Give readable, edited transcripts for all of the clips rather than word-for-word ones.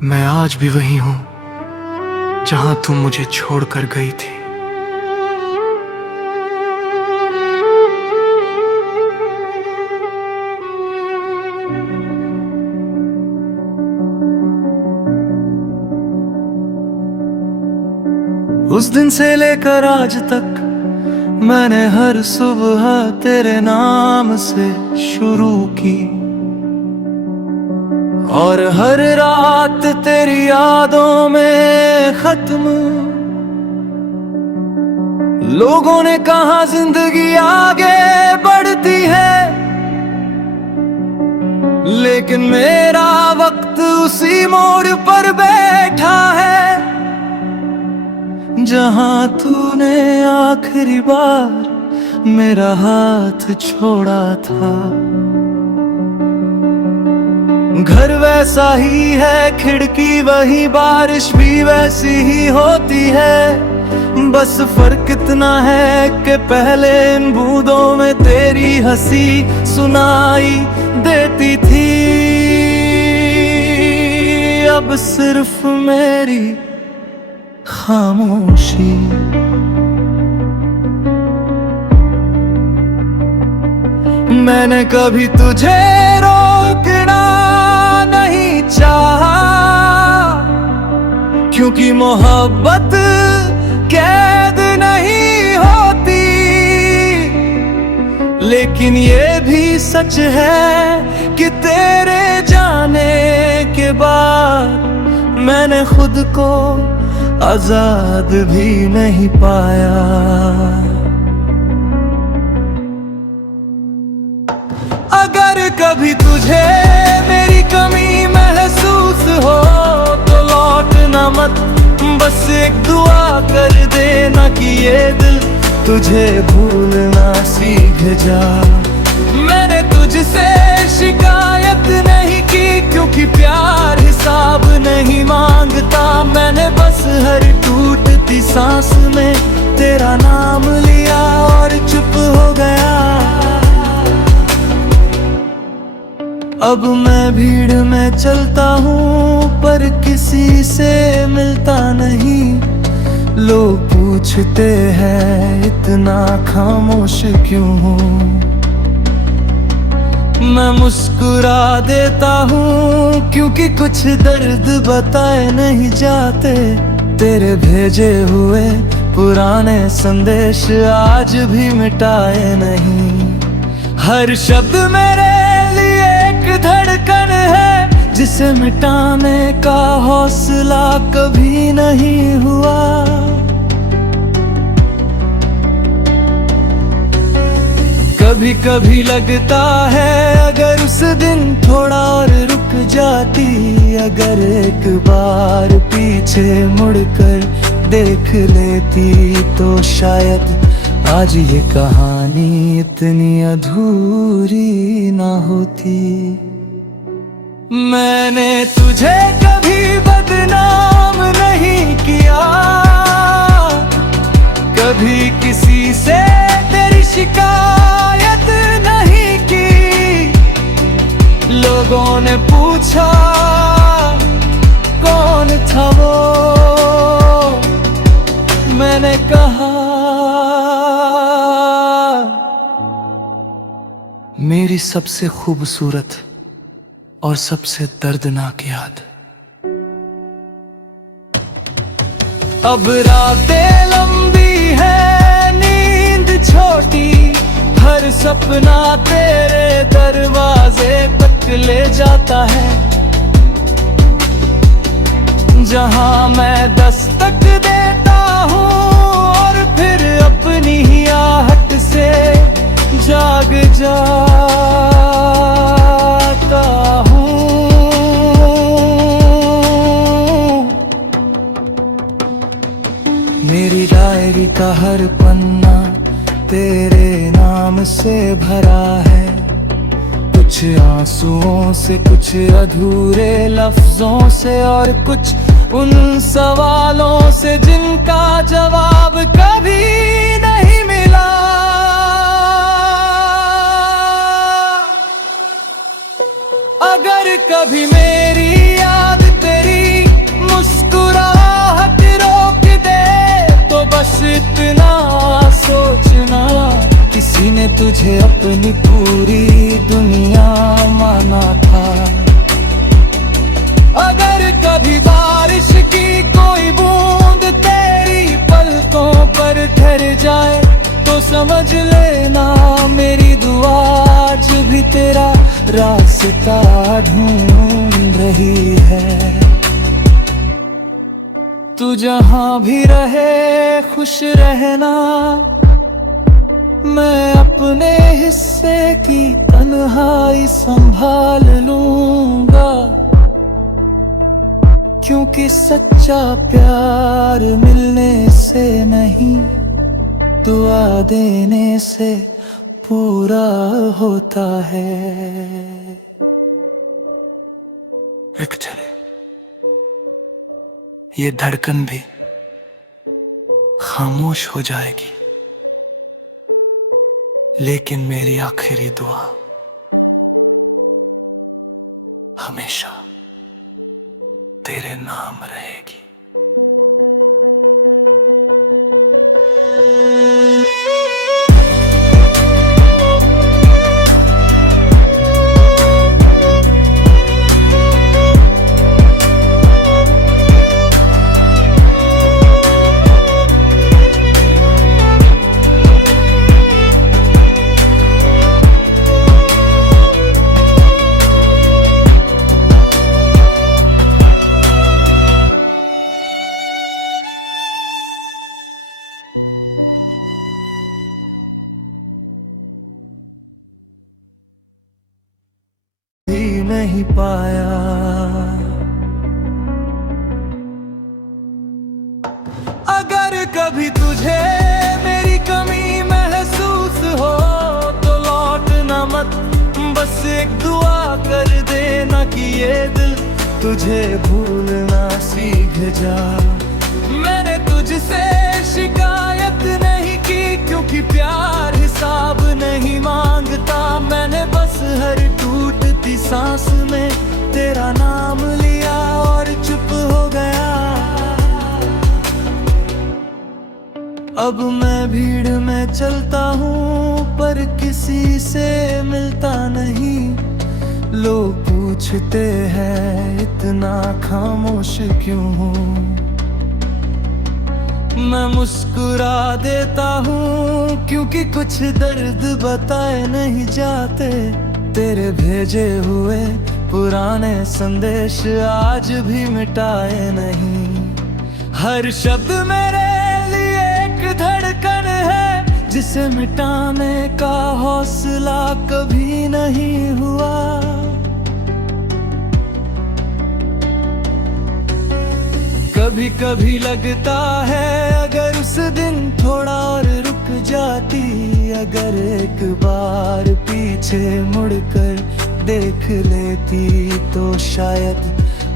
मैं आज भी वही हूं जहां तुम मुझे छोड़कर गई थी। उस दिन से लेकर आज तक मैंने हर सुबह तेरे नाम से शुरू की, और हर रात तेरी यादों में खत्म। लोगों ने कहा जिंदगी आगे बढ़ती है, लेकिन मेरा वक्त उसी मोड़ पर बैठा है जहां तूने आखिरी बार मेरा हाथ छोड़ा था। घर वैसा ही है, खिड़की वही, बारिश भी वैसी ही होती है। बस फर्क इतना है कि पहले इन बूंदों में तेरी हंसी सुनाई देती थी, अब सिर्फ मेरी खामोशी। मैंने कभी तुझे रोकना नहीं चाहा, क्योंकि मोहब्बत कैद नहीं होती। लेकिन ये भी सच है कि तेरे जाने के बाद मैंने खुद को आजाद भी नहीं पाया। अगर कभी तुझे मेरी कमी महसूस हो तो लौटना मत, बस एक दुआ कर देना कि ये दिल तुझे भूलना सीख जा। मैंने तुझसे शिकायत नहीं की, क्योंकि प्यार हिसाब नहीं मांगता। मैंने बस हर टूटती सांस में तेरा नाम लिया और चुप हो गया। अब मैं भीड़ में चलता हूँ पर किसी से मिलता नहीं। लोग पूछते हैं इतना खामोश क्यों हूँ, मैं मुस्कुरा देता हूँ क्योंकि कुछ दर्द बताए नहीं जाते। तेरे भेजे हुए पुराने संदेश आज भी मिटाए नहीं। हर शब्द मेरे लिए एक धड़कन है जिसे मिटाने का हौसला कभी नहीं हुआ। कभी कभी लगता है अगर उस दिन थोड़ा और रुक जाती, अगर एक बार पीछे मुड़कर देख लेती तो शायद आज ये कहानी इतनी अधूरी ना होती। मैंने तुझे कभी बदनाम नहीं किया, कभी किसी से तेरी शिकायत नहीं की। लोगों ने पूछा कौन था वो, मैंने कहा मेरी सबसे खूबसूरत और सबसे दर्दनाक याद। अब रातें लंबी है, नींद छोटी, हर सपना तेरे दरवाजे तक ले जाता है। जहां मैं दस्तक देता हूँ और फिर अपनी ही आहट से जाग जाता हूँ। मेरी डायरी का हर पन्ना तेरे नाम से भरा है, कुछ आंसुओं से, कुछ अधूरे लफ्जों से और कुछ उन सवालों से जिनका जवाब कभी नहीं मिला। अगर कभी मेरी याद तेरी तुझे अपनी पूरी दुनिया माना था। अगर कभी बारिश की कोई बूंद तेरी पलकों पर ठहर जाए तो समझ लेना मेरी दुआ आज भी तेरा रास्ता ढूंढ रही है। तू जहां भी रहे खुश रहना, मैं अपने हिस्से की तन्हाई संभाल लूंगा, क्योंकि सच्चा प्यार मिलने से नहीं दुआ देने से पूरा होता है। रुक चले, ये धड़कन भी खामोश हो जाएगी, लेकिन मेरी आखिरी दुआ हमेशा तेरे नाम रहेगी। नहीं पाया, अगर कभी तुझे मेरी कमी महसूस हो तो लौटना मत, बस एक दुआ कर देना कि ये दिल तुझे भूलना सीख जा। मैंने तुझसे शिकायत नहीं की, क्योंकि प्यार हिसाब नहीं मांगता। मैंने बस हर टूटती सांस में तेरा नाम लिया और चुप हो गया। अब मैं भीड़ में चलता हूँ पर किसी से मिलता नहीं। लोग पूछते हैं इतना खामोश क्यों हूँ, मैं मुस्कुरा देता हूँ, क्योंकि कुछ दर्द बताए नहीं जाते। तेरे भेजे हुए पुराने संदेश आज भी मिटाए नहीं। हर शब्द मेरे लिए एक धड़कन है, जिसे मिटाने का हौसला कभी नहीं हुआ। कभी कभी लगता है अगर उस दिन थोड़ा और रुक जाती, अगर एक बार पीछे मुड़कर देख लेती तो शायद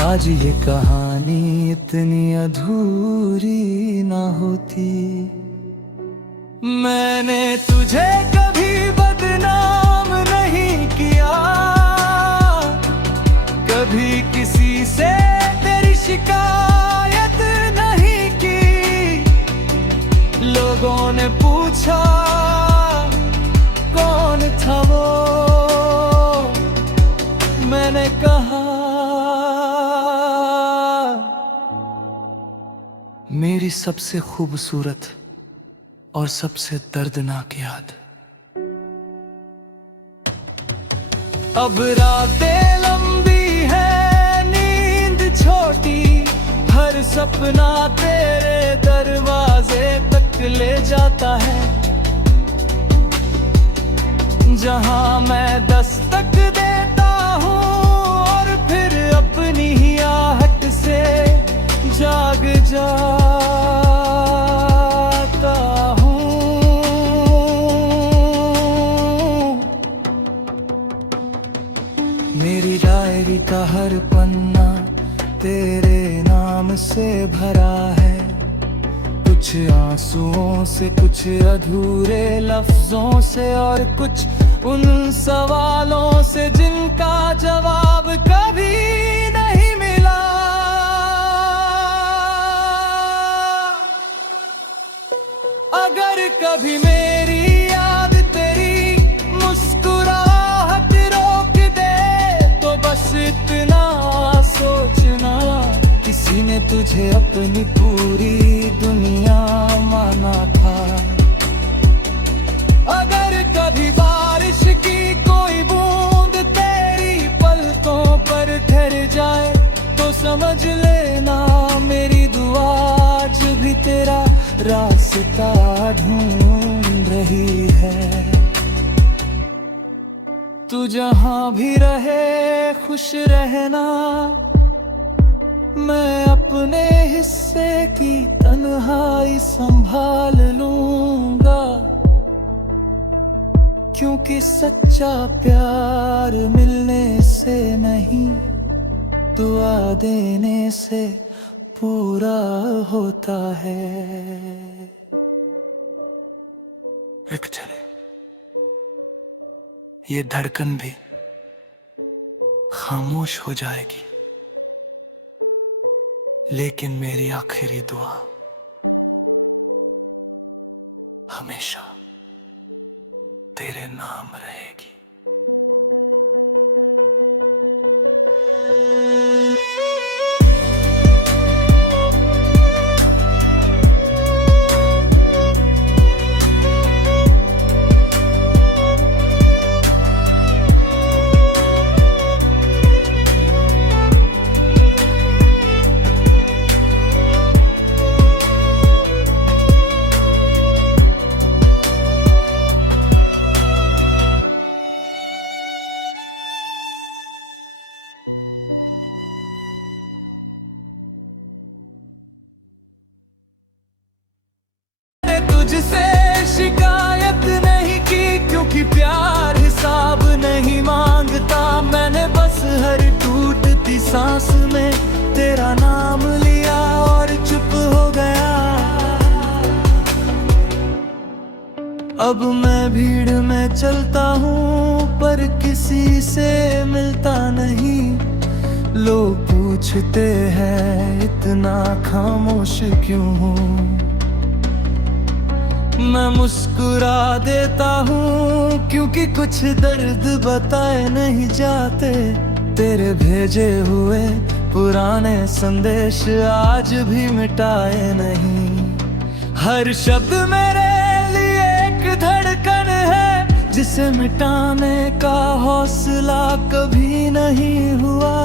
आज ये कहानी इतनी अधूरी ना होती। मैंने तुझे कभी बदनाम नहीं किया, कभी किसी से तेरी शिकायत नहीं की। लोगों ने पूछा कौन था वो, मैंने कहा मेरी सबसे खूबसूरत और सबसे दर्दनाक याद। अब रातें लंबी है, नींद छोटी, हर सपना तेरे दरवाजे तक ले जाता है। जहां मैं दस्तक देता हूँ और फिर अपनी ही आहट से जाग जाता हूँ। मेरी डायरी का हर पन्ना तेरे नाम से भरा है, कुछ आंसुओं से, कुछ अधूरे लफ्जों से और कुछ उन सवालों से जिनका जवाब कभी नहीं मिला। अगर कभी मेरी याद तेरी तुझे अपनी पूरी दुनिया माना था। अगर कभी बारिश की कोई बूंद तेरी पलकों पर ठहर जाए तो समझ लेना मेरी दुआ आज भी तेरा रास्ता ढूंढ रही है। तू जहां भी रहे खुश रहना, मैं अपने हिस्से की तन्हाई संभाल लूंगा, क्योंकि सच्चा प्यार मिलने से नहीं दुआ देने से पूरा होता है। एक चले ये धड़कन भी खामोश हो जाएगी, लेकिन मेरी आखिरी दुआ हमेशा तेरे नाम रहेगी। तुझसे शिकायत नहीं की, क्योंकि प्यार हिसाब नहीं मांगता। मैंने बस हर टूटती सांस में तेरा नाम लिया और चुप हो गया। अब मैं भीड़ में चलता हूँ पर किसी से मिलता नहीं। लोग पूछते हैं इतना खामोश क्यों हूँ, मैं मुस्कुरा देता हूँ, क्योंकि कुछ दर्द बताए नहीं जाते। तेरे भेजे हुए पुराने संदेश आज भी मिटाए नहीं। हर शब्द मेरे लिए एक धड़कन है, जिसे मिटाने का हौसला कभी नहीं हुआ।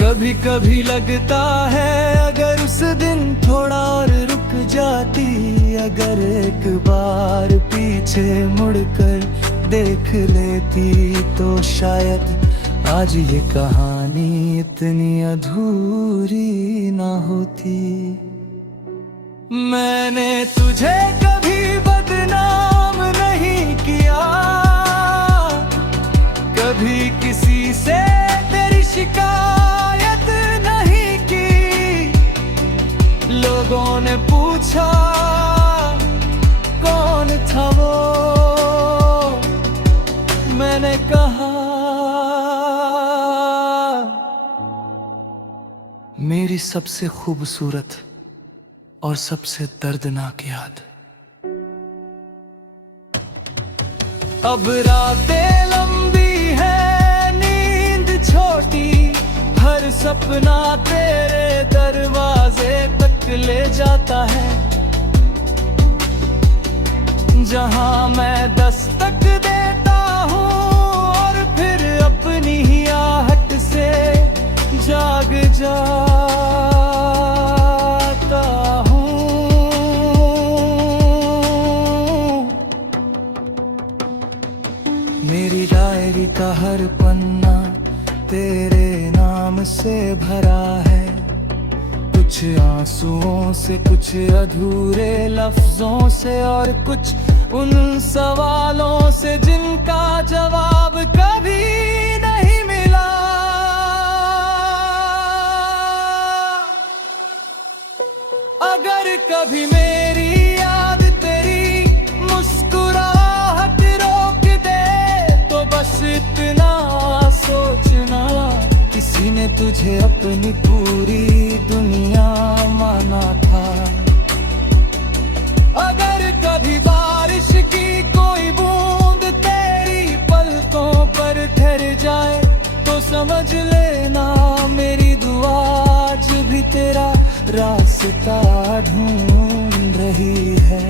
कभी कभी लगता है अगर उस दिन थोड़ा और रुक जाती, अगर एक बार पीछे मुड़कर देख लेती तो शायद आज ये कहानी इतनी अधूरी ना होती। मैंने तुझे कभी बदनाम नहीं किया, कभी किसी से तेरी शिकायत नहीं की। लोगों ने पूछा कौन था वो, मैंने कहा मेरी सबसे खूबसूरत और सबसे दर्दनाक याद। अब रातें लंबी है, नींद छोटी, हर सपना तेरे दरवाजे तक ले जाता है। जहां मैं दस्तक देता हूँ और फिर अपनी ही आहट से जाग जाता हूँ। मेरी डायरी का हर पन्ना तेरे नाम से भरा है, कुछ आंसुओं से, कुछ अधूरे लफ्जों से और कुछ उन सवालों से जिनका जवाब कभी नहीं मिला। अगर कभी मेरी याद तेरी मुस्कुराहट रोक दे तो बस इतना सोचना, किसी ने तुझे अपनी पूरी दुनिया माना था। अगर कभी बारिश की कोई बूंद तेरी पलकों पर ठहर जाए तो समझ लेना मेरी दुआ आज भी तेरा रास्ता ढूंढ रही है।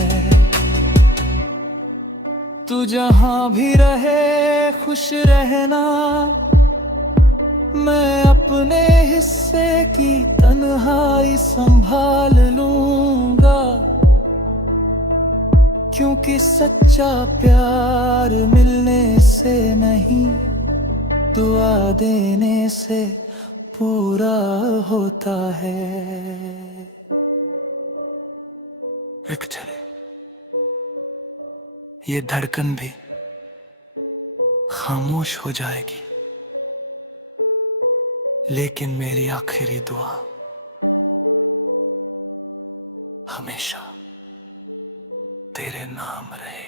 तू जहां भी रहे खुश रहना, मैं अपने हिस्से की तन्हाई संभाल लूंगा, क्योंकि सच्चा प्यार मिलने से नहीं, दुआ देने से पूरा होता है। एक चले ये धड़कन भी खामोश हो जाएगी, लेकिन मेरी आखिरी दुआ हमेशा तेरे नाम रहेगी।